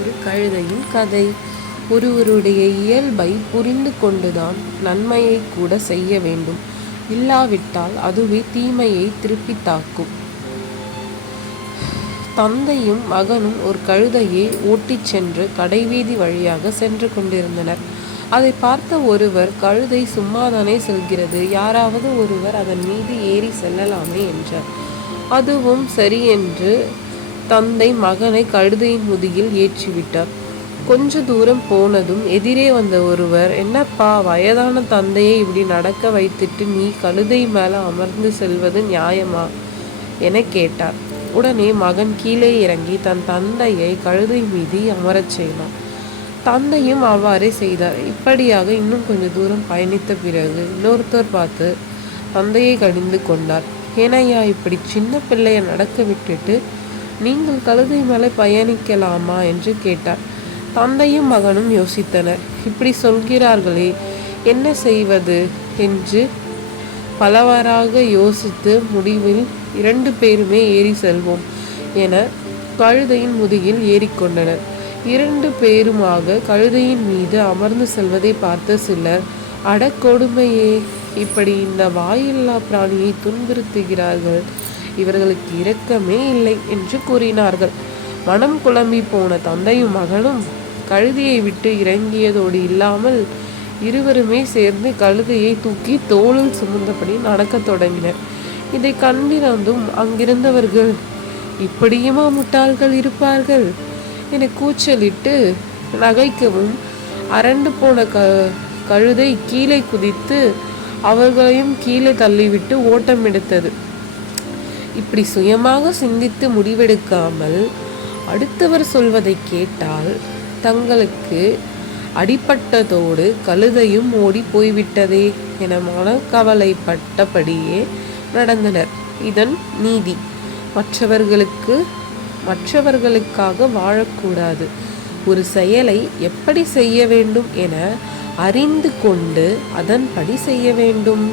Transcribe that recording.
ஒரு கழுதையின் கதை. ஒருவருடைய இயல்பை புரிந்து கொண்டுதான் நன்மையை கூட செய்ய வேண்டும். இல்லாவிட்டால் அதுவே தீமையை திருப்பி தாக்கும். தந்தையும் மகனும் ஒரு கழுதையை ஓட்டிச் சென்று கடைவீதி வழியாக சென்று கொண்டிருந்தனர். அதை பார்த்த ஒருவர், கழுதை சும்மாதானே செல்கிறது, யாராவது ஒருவர் அதன் மீது ஏறி செல்லலாமே என்றார். அதுவும் சரி என்று தந்தை மகனை கழுதையின் முதுகில் ஏற்றிவிட்டார். கொஞ்ச தூரம் போனதும் எதிரே வந்த ஒருவர், என்னப்பா, வயதான தந்தையை இப்படி நடக்க வைத்துட்டு நீ கழுதை மேல அமர்ந்து செல்வது நியாயமா என கேட்டார். உடனே மகன் கீழே இறங்கி தன் தந்தையை கழுதை மீது அமரச் செய்தார். தந்தையும் அவ்வாறே செய்தார். இப்படியாக இன்னும் கொஞ்ச தூரம் பயணித்த பிறகு இன்னொருத்தர் பார்த்து தந்தையை கடிந்து கொண்டார். ஏனையா, இப்படி சின்ன பிள்ளைய நடக்க விட்டுட்டு நீங்கள் கழுதை மேலே பயணிக்கலாமா என்று கேட்டார். தந்தையும் மகனும் யோசித்தனர். இப்படி சொல்கிறார்களே, என்ன செய்வது என்று பலவாறாக யோசித்து முடிவில் 2 பேருமே ஏறி செல்வோம் என கழுதையின் முதுகில் ஏறிக்கொண்டனர். 2 பேருமாக கழுதையின் மீது அமர்ந்து செல்வதை பார்த்த சிலர், அடக்கொடுமையே, இப்படி இந்த வாயில்லா பிராணியை துன்புறுத்துகிறார்கள், இவர்களுக்கு இரக்கமே இல்லை என்று கூறினார்கள். மனம் குழம்பி போன தந்தையும் மகனும் கழுதையை விட்டு இறங்கியதோடு இல்லாமல் இருவருமே சேர்ந்து கழுதையை தூக்கி தோளில் சுமந்தபடி நடக்கத் தொடங்கினர். இதை கண்டிருந்தும் அங்கிருந்தவர்கள், இப்படியுமா முட்டாள்கள் இருப்பார்கள் என கூச்சலிட்டு நகைக்கவும், அரண்டு போன கழுதை கீழே குதித்து அவர்களையும் கீழே தள்ளிவிட்டு ஓட்டம் எடுத்தது. இப்படி சுயமாக சிந்தித்து முடிவெடுக்காமல் அடுத்தவர் சொல்வதை கேட்டால் தங்களுக்கு அடிபட்டதோடு கழுதையும் ஓடி போய்விட்டதே என மனக்கவலைப்பட்டபடியே நடந்தனர். இதன் நீதி, மற்றவர்களுக்காக வாழக்கூடாது. ஒரு செயலை எப்படி செய்ய வேண்டும் என அறிந்து கொண்டு அதன்படி செய்ய வேண்டும்.